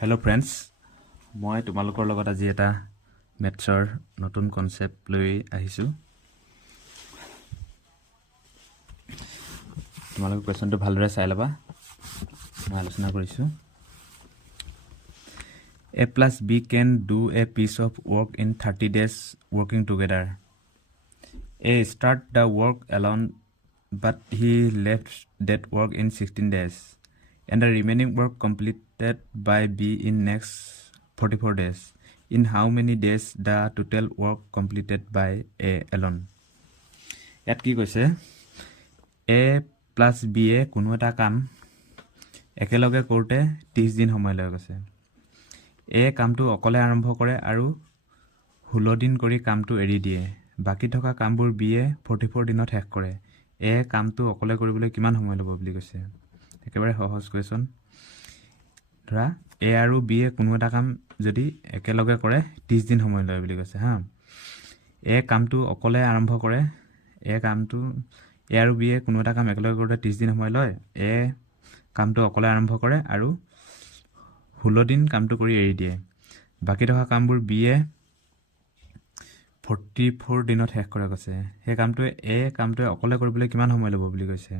Hello' friends, মই তোমালোকৰ লগত আজি এটা মেথছৰ নতুন কনচেপ্ট লৈ আহিছোঁ। তোমালোকে কুৱেশ্যনটো ভালদৰে চাই ল'বা। মই আলোচনা কৰিছোঁ। A plus B can do a piece of work in 30 days working together. A start the work alone, but he left that work in 16 days. And the remaining work completed by B in next 44 days. In how many days the total work completed by A alone? ইয়াত কি কৈছে, A plus B এ কোনো এটা কাম একেলগে কৰোঁতে 30 দিন সময় লৈ গৈছে। A কামটো অকলে আৰম্ভ কৰে আৰু 16 দিন কৰি কামটো এৰি দিয়ে। বাকী থকা কামবোৰ B এ 44 দিনত শেষ কৰে। A কামটো অকলে কৰিবলৈ কিমান সময় ল'ব বুলি কৈছে। একেবাৰে সহজ কুৱেশ্যন। ধৰা A আৰু B এ কোনো এটা কাম যদি একেলগে কৰে 30 দিন সময় লয় বুলি কৈছে হা। A কামটো অকলে আৰম্ভ কৰে। A আৰু B এ কোনো এটা কাম একেলগে কৰোঁতে 30 দিন সময় লয়। A কামটো অকলে আৰম্ভ কৰে আৰু 16 দিন কামটো কৰি এৰি দিয়ে। বাকী থকা কামবোৰ B এ 44 দিনত শেষ কৰে কৈছে। সেই কামটোৱে কামটোৱে অকলে কৰিবলৈ কিমান সময় ল'ব বুলি কৈছে।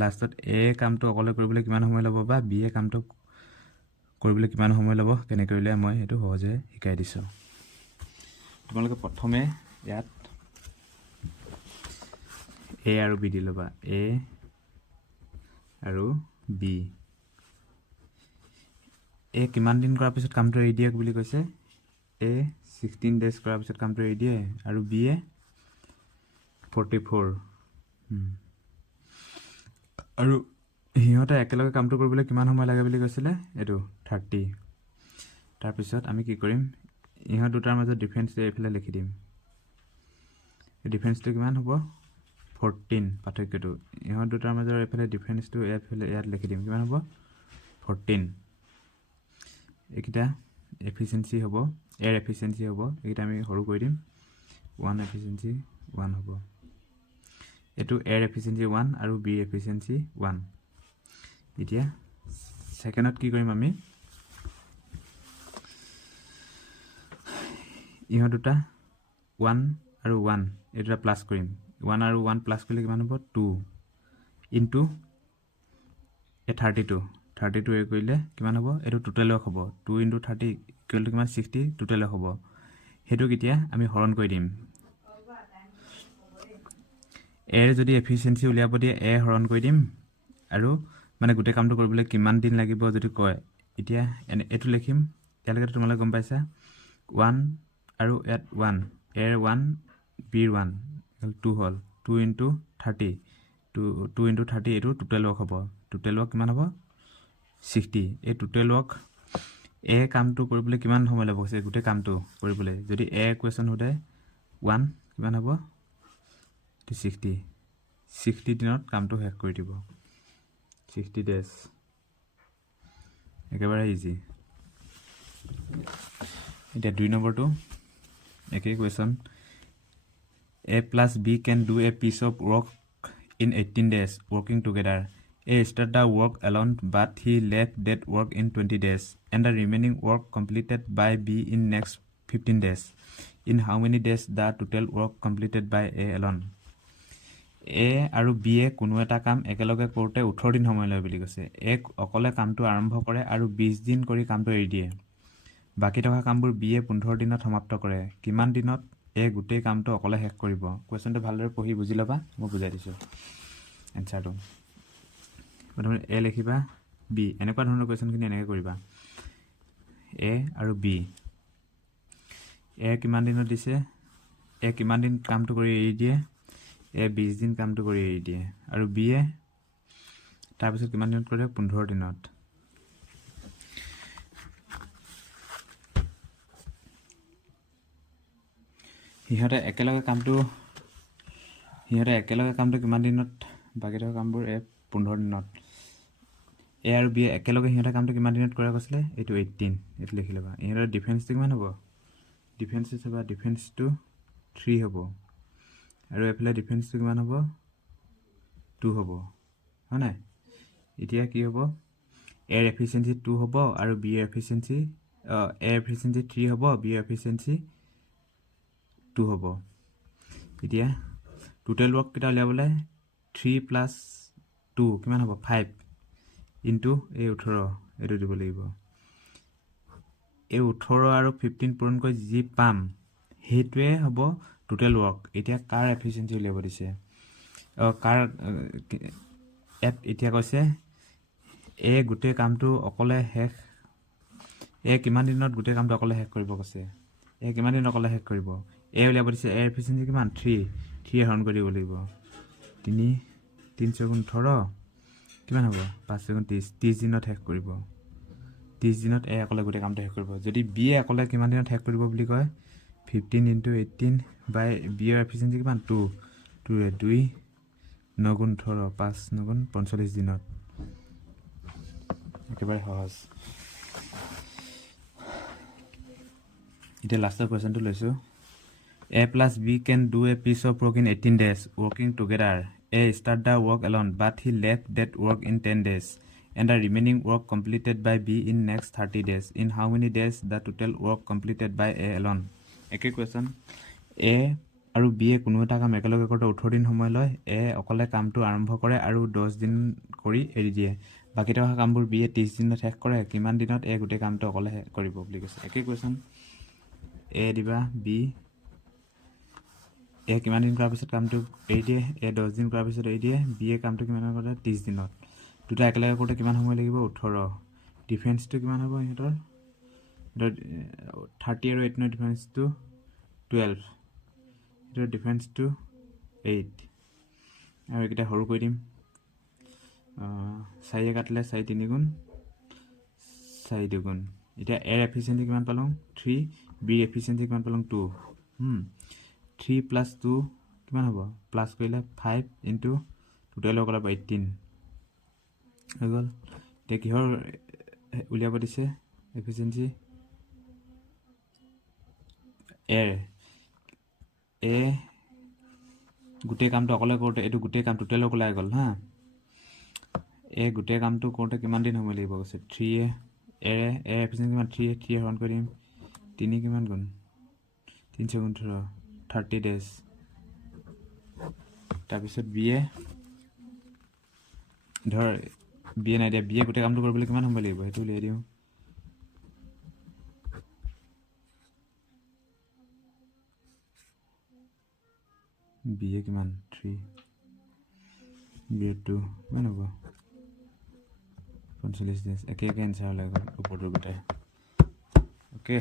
লাষ্টত কামটো অকলে কৰিবলৈ কিমান সময় ল'ব বা B এ কামটো কৰিবলৈ কিমান সময় ল'ব, কেনেকৈ কৰিলে মই সেইটো সহজে শিকাই দিছোঁ। তোমালোকে প্ৰথমে ইয়াত A আৰু B দি ল'বা। A আৰু B কিমান দিন কৰাৰ পিছত কামটো এৰি দিয়ে বুলি কৈছে। A 16 days কৰাৰ পিছত কামটো এৰি দিয়ে আৰু B এ 44। আৰু সিহঁতে একেলগে কামটো কৰিবলৈ কিমান সময় লাগে বুলি কৈছিলে, এইটো 30। তাৰপিছত আমি কি কৰিম, ইহঁত দুটাৰ মাজত ডিফাৰেঞ্চটো এইফালে লিখি দিম। ডিফাৰেঞ্চটো কিমান হ'ব, 14 পাৰ্থক্যটো। ইহঁত দুটাৰ মাজৰ এইফালে ডিফাৰেঞ্চটো ইয়াত লিখি দিম, কিমান হ'ব 14। এইকেইটা এফিচিয়েঞ্চি হ'ব, এৰ এফিচিয়েঞ্চি হ'ব। এইকেইটা আমি সৰু কৰি দিম, 1 এফিচিয়েঞ্চি 1 হ'ব। এইটো এৰ এফিচিয়েঞ্চি 1 আৰু বি এফিচিয়েঞ্চি 1। এতিয়া ছেকেণ্ডত কি কৰিম, আমি ইহঁত দুটা 1 আৰু 1 এই দুটা প্লাছ কৰিম। 1 আৰু 1 প্লাছ কৰিলে কিমান হ'ব, 2 ইনটু 32 এই কৰিলে কিমান হ'ব, এইটো টোটেল ৱৰ্ক হ'ব। 2 ইনটু 30 ইকুৱেল টু কিমান, 60 টোটেল ৱৰ্ক হ'ব। সেইটোক এতিয়া আমি হৰণ কৰি দিম। এৰ যদি এফিচিয়েঞ্চি উলিয়াব দিয়ে এ হৰণ কৰি দিম, আৰু মানে গোটেই কামটো কৰিবলৈ কিমান দিন লাগিব যদি কয়, এতিয়া এইটো লিখিম। ইয়ালৈকে তোমালোকে গম পাইছা, 1 আৰু ইয়াত 1, এৰ 1 বিৰ 1 2 হ'ল। 2 ইনটু 30 2 ইনটু 30 এইটো টোটেল ৱৰ্ক হ'ব। টোটেল ৱৰ্ক কিমান হ'ব, 60। এই টোটেল ৱৰ্ক কামটো কৰিবলৈ কিমান সময় ল'ব কৈছে, গোটেই কামটো কৰিবলৈ যদি কুৱেশ্যন সোধে 1 কিমান হ'ব, 60 দিনত কামটো শেষ কৰি দিব। 60 days, একেবাৰে ইজি। এতিয়া 2 নম্বৰটো একেই question. A plus B can do a piece of work in 18 days working together. A started the work alone, but he left that work in 20 days, and the remaining work completed by B in next 15 days. In how many days the total work completed by A alone? A আৰু B এ কোনো এটা কাম একেলগে কৰোঁতে 18 দিন সময় লয় বুলি কৈছে। A অকলে কামটো আৰম্ভ কৰে আৰু 20 দিন কৰি কামটো এৰি দিয়ে। বাকী থকা কামবোৰ B এ 15 দিনত সমাপ্ত কৰে। কিমান দিনত গোটেই কামটো অকলে শেষ কৰিব। কুৱেশ্যনটো ভালদৰে পঢ়ি বুজি ল'বা, মই বুজাই দিছোঁ এনচাৰটো। প্ৰথমে A লিখিবা, B এনেকুৱা ধৰণৰ কুৱেশ্যনখিনি এনেকৈ কৰিবা। A আৰু B, A কিমান দিনত দিছে, A কিমান দিন কামটো কৰি এৰি দিয়ে, A 20 দিন কামটো কৰি এৰি দিয়ে। আৰু B এ তাৰপিছত কিমান দিনত কৰে, 15 দিনত। সিহঁতে একেলগে কামটো কিমান দিনত, বাকী থকা কামবোৰ 15 দিনত। A আৰু B একেলগে সিহঁতে কামটো কিমান দিনত কৰা কৈছিলে, এইটো 18, এইটো লিখি ল'বা। ইহঁতৰ ডিফাৰেঞ্চটো কিমান হ'ব, ডিফাৰেঞ্চটো চাবা, ডিফাৰেঞ্চটো 3 হ'ব। আৰু এইফালে ডিফাৰেঞ্চটো কিমান হ'ব, 2 হ'ব, হয় নাই। এতিয়া কি হ'ব, এৰ এফিচিয়েঞ্চি 2 হ'ব আৰু বি এৰ এফিচিয়েঞ্চি এৰ এফিচিয়েঞ্চি 3 হ'ব বি এৰ এফিচিয়েঞ্চি 2 হ'ব এতিয়া টোটেল ৱৰ্ক কেইটা উলিয়াবলৈ 3 প্লাছ 2 কিমান হ'ব 5 ইনটু এই 18 এইটো দিব লাগিব এই 18 আৰু 15 পূৰণ কৰি যি পাম সেইটোৱে হ'ব টোটেল ৱৰ্ক এতিয়া কাৰ এফিচিয়েঞ্চি উলিয়াব দিছে কাৰ এতিয়া কৈছে এই গোটেই কামটো অকলে শেষ কিমান দিনত গোটেই কামটো অকলে শেষ কৰিব কৈছে কিমান দিনত অকলে শেষ কৰিব উলিয়াব দিছে এৰ এফিচিয়েঞ্চি কিমান 3 হৰণ কৰি দিব লাগিব 3 4 18 কিমান হ'ব 5 4 30 দিনত শেষ কৰিব 30 দিনত অকলে গোটেই কামটো শেষ কৰিব যদি বি অকলে কিমান দিনত শেষ কৰিব বুলি কয় 15 × 18 বাই বি এৰ এফিচিয়েঞ্চি কিমান 2 2 9 × 18 5 9 × 45 দিনত একেবাৰে সহজ এতিয়া লাষ্টৰ কুৱেশ্যনটো লৈছোঁ A plus B can do a piece of work in 18 days working together. A start the work alone but he left that work in 10 days and the remaining work completed by B in next 30 days. In how many days the total work completed by A alone? একে question A আৰু B কোনো এটা কাম একেলগে কৰোঁতে 18 দিন সময় লয় A অকলে কামটো আৰম্ভ কৰে আৰু 10 দিন কৰি এৰি দিয়ে বাকী থকা কামবোৰ B 30 দিনত শেষ কৰে কিমান দিনত A গোটেই কামটো অকলে কৰিব বুলি কৈছে একে কুৱেশ্যন A দিবা B কিমান দিন কৰাৰ পিছত কামটো এৰি দিয়ে 10 দিন কৰাৰ পিছত এৰি দিয়ে বি কামটো কিমান কৰে 30 দিনত দুটা একেলগে কৰোঁতে কিমান সময় লাগিব 18 ডিফাৰেঞ্চটো কিমান হ'ব সিহঁতৰ 30 আৰু 18 ডিফাৰেঞ্চটো 12 এইটোৰ ডিফাৰেঞ্চটো 8 আৰু এইকেইটা সৰু কৰি দিম 4 কাটিলে 4 3 গুণ 4 2 গুণ এতিয়া এৰ এফিচিয়েঞ্চি কিমান পালোঁ 3 বিৰ এফিচিয়েঞ্চি কিমান পালোঁ 2 3 plus 2 কিমান হ'ব প্লাছ কৰিলে 5 ইনটু টোটেল কৰিব 18 হৈ গ'ল এতিয়া কিহৰ উলিয়াব দিছে এফিচিয়েঞ্চি গোটেই কামটো অকলে কৰোঁতে এইটো গোটেই কাম টোটেল ওলাই গ'ল হা গোটেই কামটো কৰোঁতে কিমান দিন সময় লাগিব কৈছে 3 এৰ এফিচিয়েঞ্চি কিমান 3 হৰণ কৰি দিম 3 কিমান গুণ 3 4 18 30 days তাৰপিছত বিয়ে ধৰ বিয়ে নাই দিয়া বিয়ে গোটেই কামটো কৰিবলৈ কিমান সময় লাগিব সেইটো উলিয়াই দিওঁ বিয়ে কিমান 3 বিয়ে 2 কিমান হ'ব 45 days একে এনচাৰ ওলাই গ'ল ওপৰটোৰ গোটাই অ'কে